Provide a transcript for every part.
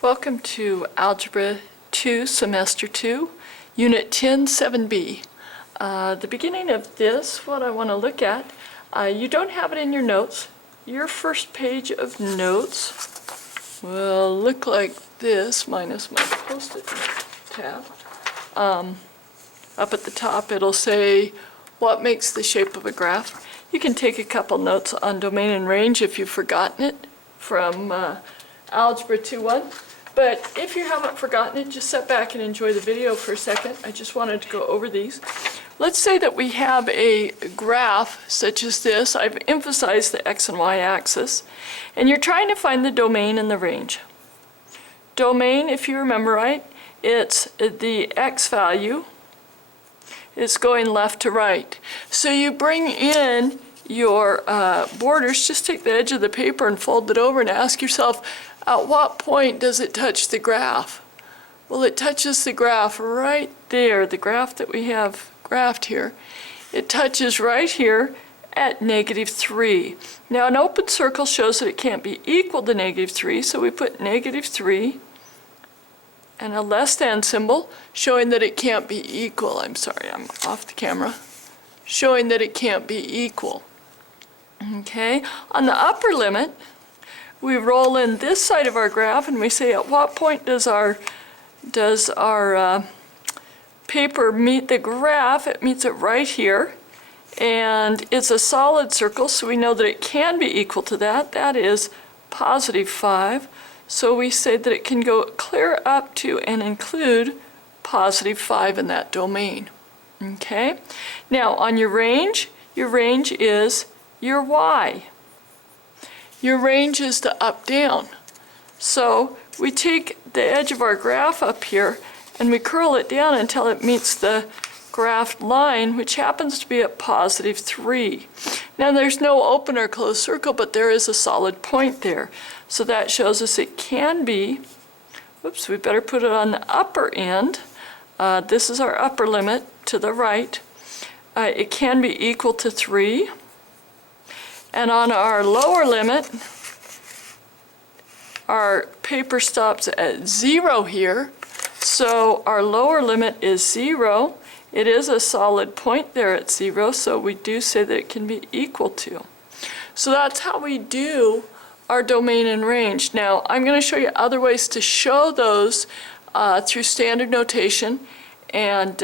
Welcome to Algebra 2, Semester 2, Unit 10, 7b. The beginning of this, what I want to look at, you don't have it in your notes. Your first page of notes will look like this, minus my Post-it tab. Up at the top it'll say, what makes the shape of a graph? You can take a couple notes on domain and range if you've forgotten it from Algebra 2.1. But if you haven't forgotten it, just sit back and enjoy the video for a second. I just wanted to go over these. Let's say that we have a graph such as this. I've emphasized the x and y axis. And you're trying to find the domain and the range. Domain, if you remember right, it's the x value. It's going left to right. So you bring in your borders, just take the edge of the paper and fold it over and ask yourself, at what point does it touch the graph? Well, it touches the graph right there, the graph that we have graphed here. It touches right here at -3. Now, an open circle shows that it can't be equal to -3, so we put -3 and a less than symbol showing that it can't be equal. I'm sorry, I'm off the camera. Showing that it can't be equal. Okay, on the upper limit, we roll in this side of our graph and we say at what point does our paper meet the graph? It meets it right here, and it's a solid circle, so we know that it can be equal to that. That is +5. So we say that it can go clear up to and include +5 in that domain. Okay? Now on your range is your y. Your range is the up-down. So we take the edge of our graph up here and we curl it down until it meets the graphed line, which happens to be at +3. Now there's no open or closed circle, but there is a solid point there. So that shows us it can be, we better put it on the upper end. This is our upper limit to the right. It can be equal to 3. And on our lower limit, our paper stops at 0 here. So our lower limit is 0. It is a solid point there at 0, so we do say that it can be equal to. So that's how we do our domain and range. Now, I'm going to show you other ways to show those through standard notation and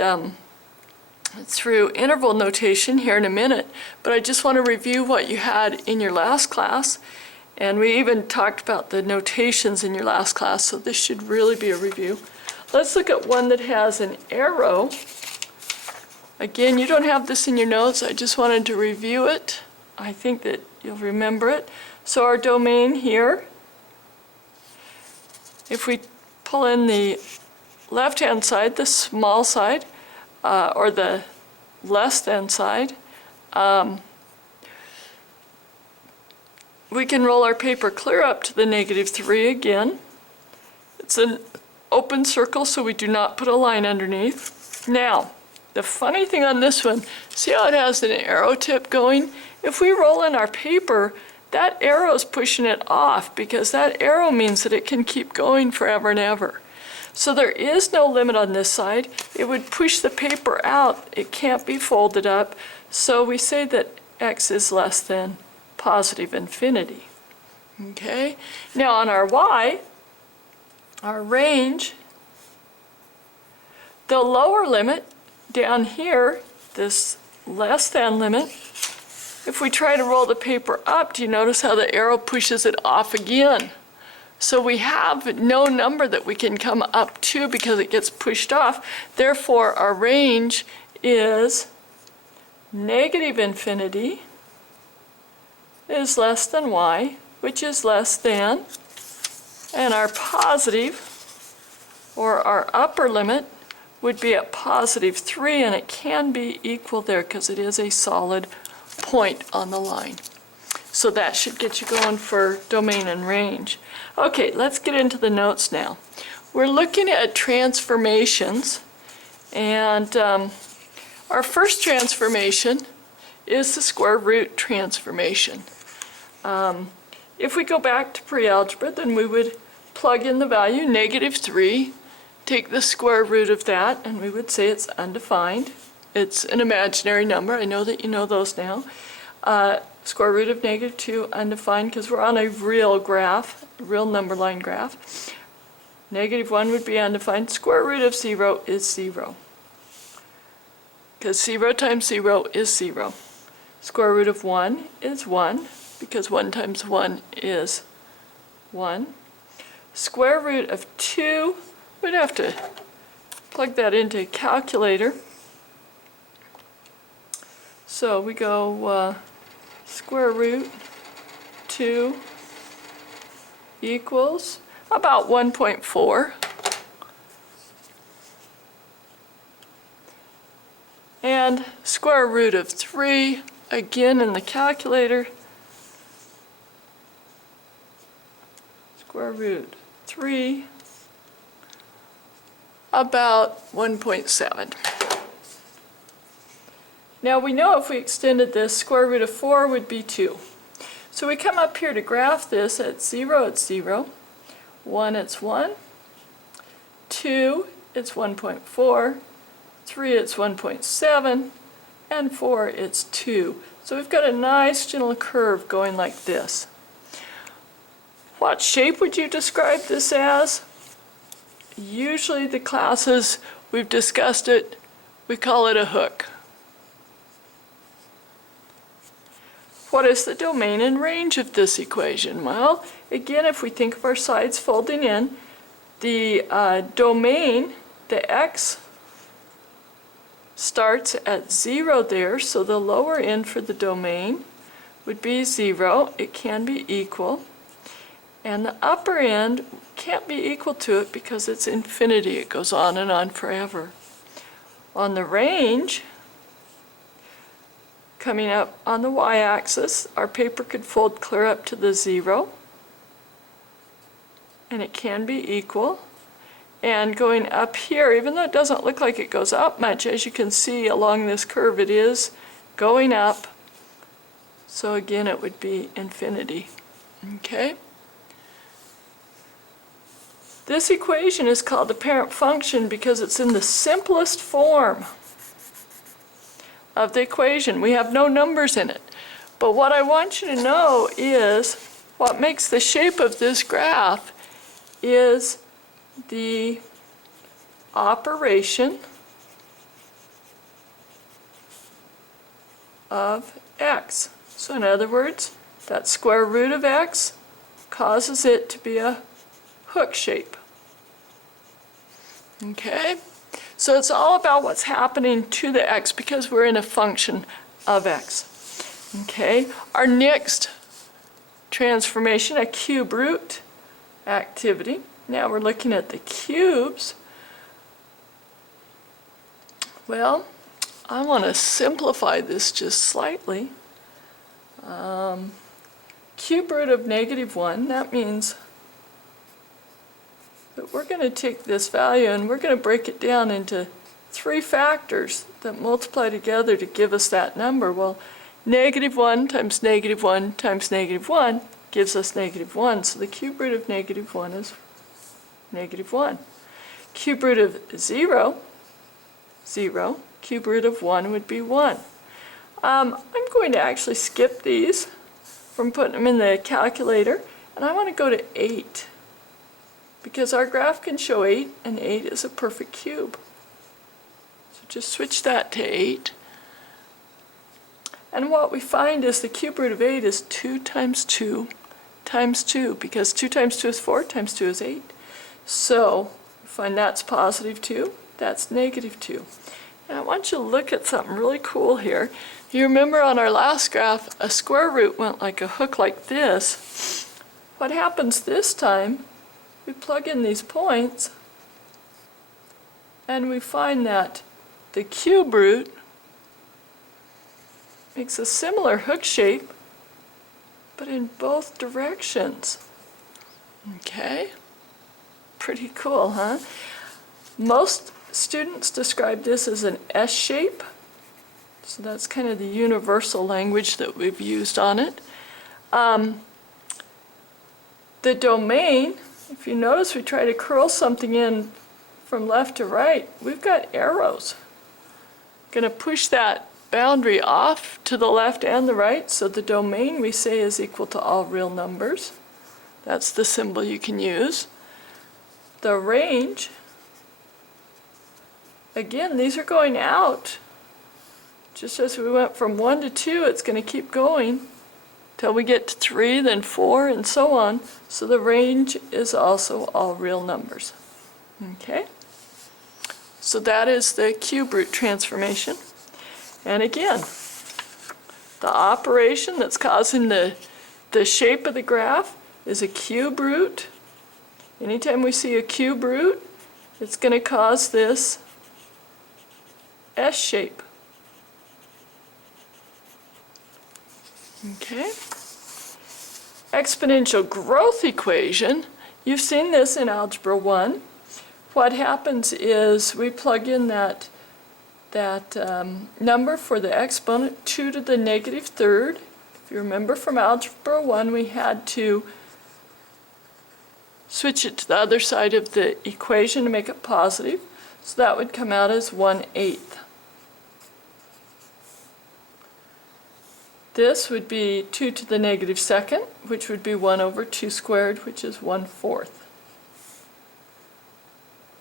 through interval notation here in a minute, but I just want to review what you had in your last class, and we even talked about the notations in your last class, so this should really be a review. Let's look at one that has an arrow. Again, you don't have this in your notes, I just wanted to review it. I think that you'll remember it. So our domain here, if we pull in the left-hand side, the small side, or the less than side, we can roll our paper clear up to the -3 again. It's an open circle, so we do not put a line underneath. Now, the funny thing on this one, see how it has an arrow tip going? If we roll in our paper, that arrow is pushing it off because that arrow means that it can keep going forever and ever. So there is no limit on this side. It would push the paper out. It can't be folded up. So we say that x is less than +infinity. Okay? Now on our y, our range, the lower limit down here, this less than limit, if we try to roll the paper up, do you notice how the arrow pushes it off again? So we have no number that we can come up to because it gets pushed off. Therefore, our range is -infinity is less than y, which is less than, and our positive, or our upper limit, would be at +3, and it can be equal there because it is a solid point on the line. So that should get you going for domain and range. Okay, let's get into the notes now. We're looking at transformations, and our first transformation is the square root transformation. If we go back to pre-algebra, then we would plug in the value, -3, take the square root of that, and we would say it's undefined. It's an imaginary number. I know that you know those now. Square root of -2, undefined, because we're on a real graph, a real number line graph. -1 would be undefined. Square root of 0 is 0. Because 0 times 0 is 0. Square root of 1 is 1, because 1 times 1 is 1. Square root of 2, we'd have to plug that into a calculator. So we go square root 2 equals about 1.4. And square root of 3, again in the calculator, square root 3, about 1.7. Now we know if we extended this, square root of 4 would be 2. So we come up here to graph this. At 0, it's 0. 1, it's 1. 2, it's 1.4. 3, it's 1.7. And 4, it's 2. So we've got a nice gentle curve going like this. What shape would you describe this as? Usually the classes, we've discussed it, we call it a hook. What is the domain and range of this equation? Well, again, if we think of our sides folding in, the domain, the x, starts at 0 there, so the lower end for the domain would be 0. It can be equal. And the upper end can't be equal to it because it's infinity. It goes on and on forever. On the range, coming up on the y-axis, our paper could fold clear up to the 0, and it can be equal. And going up here, even though it doesn't look like it goes up much, as you can see along this curve, it is going up. So again, it would be infinity. Okay? This equation is called the parent function because it's in the simplest form of the equation. We have no numbers in it. But what I want you to know is what makes the shape of this graph is the operation of x. So in other words, that square root of x causes it to be a hook shape. Okay? So it's all about what's happening to the x because we're in a function of x. Okay? Our next transformation, a cube root activity. Now we're looking at the cubes. Well, I want to simplify this just slightly. Cube root of -1, that means that we're going to take this value and we're going to break it down into 3 factors that multiply together to give us that number. Well, -1 times -1 times -1 gives us -1. So the cube root of -1 is -1. Cube root of 0, 0. Cube root of 1 would be 1. I'm going to actually skip these from putting them in the calculator, and I want to go to 8. Because our graph can show 8, and 8 is a perfect cube. So just switch that to 8. And what we find is the cube root of 8 is 2 times 2 times 2, because 2 times 2 is 4, times 2 is 8. So we find that's positive 2, that's negative 2. And I want you to look at something really cool here. You remember on our last graph, a square root went like a hook like this. What happens this time, we plug in these points, and we find that the cube root makes a similar hook shape, but in both directions. Okay? Pretty cool, huh? Most students describe this as an S shape. So that's kind of the universal language that we've used on it. The domain, if you notice we try to curl something in from left to right, we've got arrows. Going to push that boundary off to the left and the right, so the domain we say is equal to all real numbers. That's the symbol you can use. The range, again, these are going out. Just as we went from 1 to 2, it's going to keep going till we get to 3, then 4, and so on. So the range is also all real numbers. Okay? So that is the cube root transformation. And again, the operation that's causing the shape of the graph is a cube root. Anytime we see a cube root, it's going to cause this S shape. Okay. Exponential growth equation, you've seen this in Algebra 1. What happens is we plug in that number for the exponent, 2 to the negative third. If you remember from Algebra 1, we had to switch it to the other side of the equation to make it positive. So that would come out as 1/8. This would be 2 to the negative second, which would be 1 over 2 squared, which is 1/4.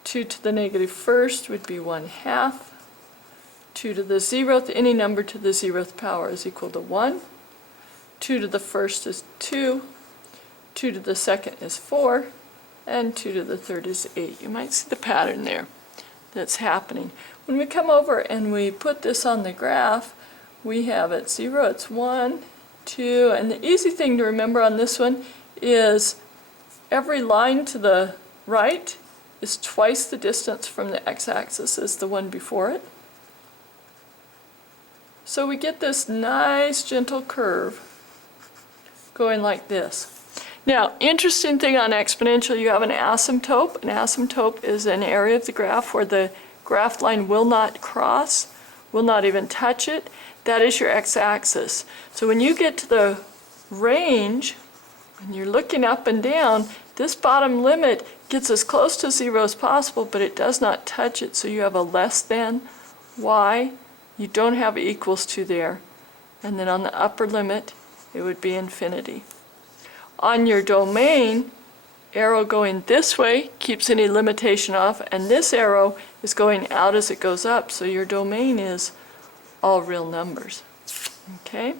2 to the negative first would be 1/2. 2 to the 0th, any number to the 0th power is equal to 1. 2 to the first is 2. 2 to the second is 4. And 2 to the third is 8. You might see the pattern there that's happening. When we come over and we put this on the graph, we have at 0, it's 1, 2, and the easy thing to remember on this one is every line to the right is twice the distance from the x-axis as the one before it. So we get this nice gentle curve going like this. Now, interesting thing on exponential, you have an asymptote. An asymptote is an area of the graph where the graph line will not cross, will not even touch it. That is your x-axis. So when you get to the range, when you're looking up and down, this bottom limit gets as close to 0 as possible, but it does not touch it. So you have a less than y. You don't have equals to there. And then on the upper limit, it would be infinity. On your domain, arrow going this way keeps any limitation off, and this arrow is going out as it goes up. So your domain is all real numbers. Okay?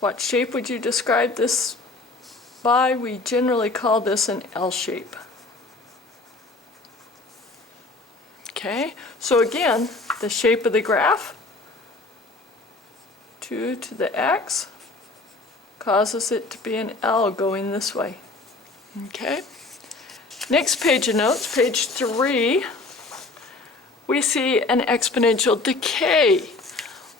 What shape would you describe this by? We generally call this an L shape. Okay? So again, the shape of the graph, 2 to the x, causes it to be an L going this way. Okay? Next page of notes, page 3. We see an exponential decay.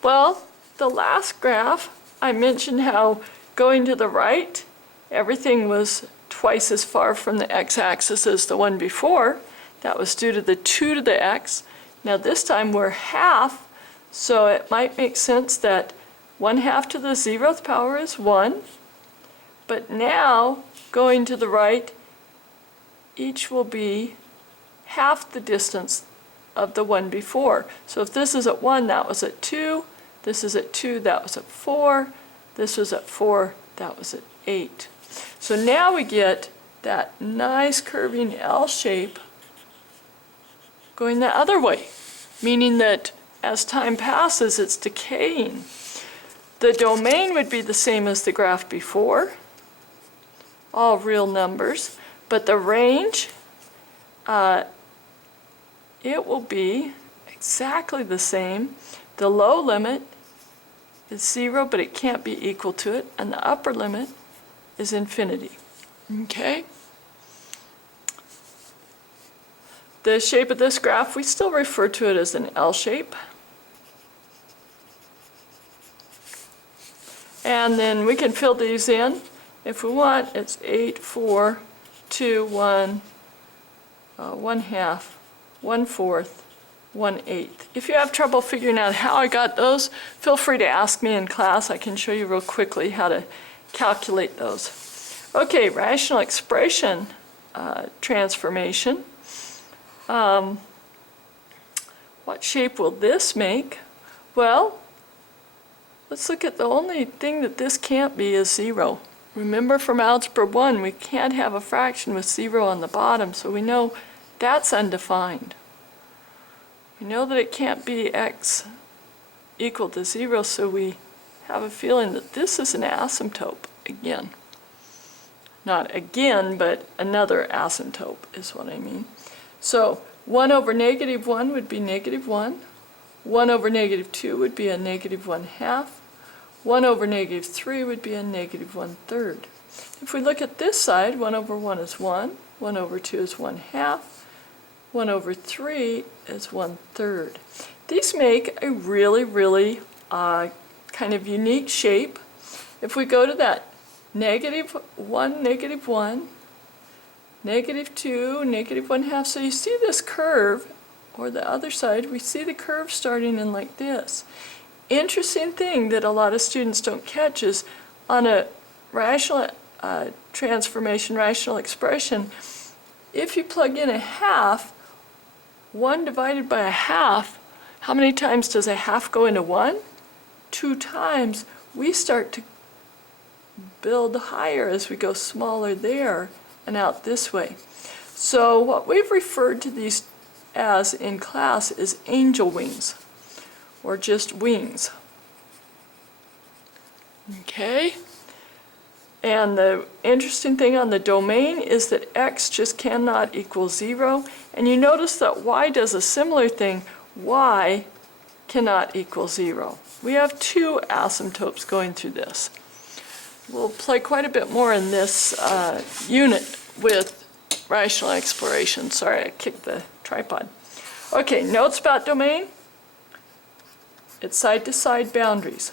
Well, the last graph, I mentioned how going to the right, everything was twice as far from the x-axis as the one before. That was due to the 2 to the x. Now this time we're half, so it might make sense that 1/2 to the 0th power is 1. But now, going to the right, each will be half the distance of the one before. So if this is at 1, that was at 2. This is at 2, that was at 4. This was at 4, that was at 8. So now we get that nice curving L shape going the other way, meaning that as time passes, it's decaying. The domain would be the same as the graph before, all real numbers, but the range, it will be exactly the same. The low limit is 0, but it can't be equal to it, and the upper limit is infinity. Okay? The shape of this graph, we still refer to it as an L shape. And then we can fill these in if we want. It's 8, 4, 2, 1, 1/2, 1/4, 1/8. If you have trouble figuring out how I got those, feel free to ask me in class. I can show you real quickly how to calculate those. Okay, rational expression transformation. What shape will this make? Well, let's look at the only thing that this can't be is 0. Remember from Algebra 1, we can't have a fraction with 0 on the bottom, so we know that's undefined. We know that it can't be x equal to 0, so we have a feeling that this is an asymptote again. Not again, but another asymptote is what I mean. So 1 over negative 1 would be negative 1. 1 over negative 2 would be a negative 1/2. 1 over negative 3 would be a negative 1/3. If we look at this side, 1 over 1 is 1. 1 over 2 is 1/2. 1 over 3 is 1/3. These make a really, really kind of unique shape. If we go to that negative 1, negative 1, negative 2, negative 1/2, so you see this curve, or the other side, we see the curve starting in like this. Interesting thing that a lot of students don't catch is on a rational transformation, rational expression, if you plug in a half, 1 divided by a half, how many times does a half go into 1? 2 times. We start to build higher as we go smaller there and out this way. So what we've referred to these as in class is angel wings, or just wings. Okay? And the interesting thing on the domain is that x just cannot equal 0. And you notice that y does a similar thing. Y cannot equal 0. We have 2 asymptotes going through this. We'll play quite a bit more in this unit with rational exploration. Sorry, I kicked the tripod. Okay, notes about domain. It's side-to-side boundaries.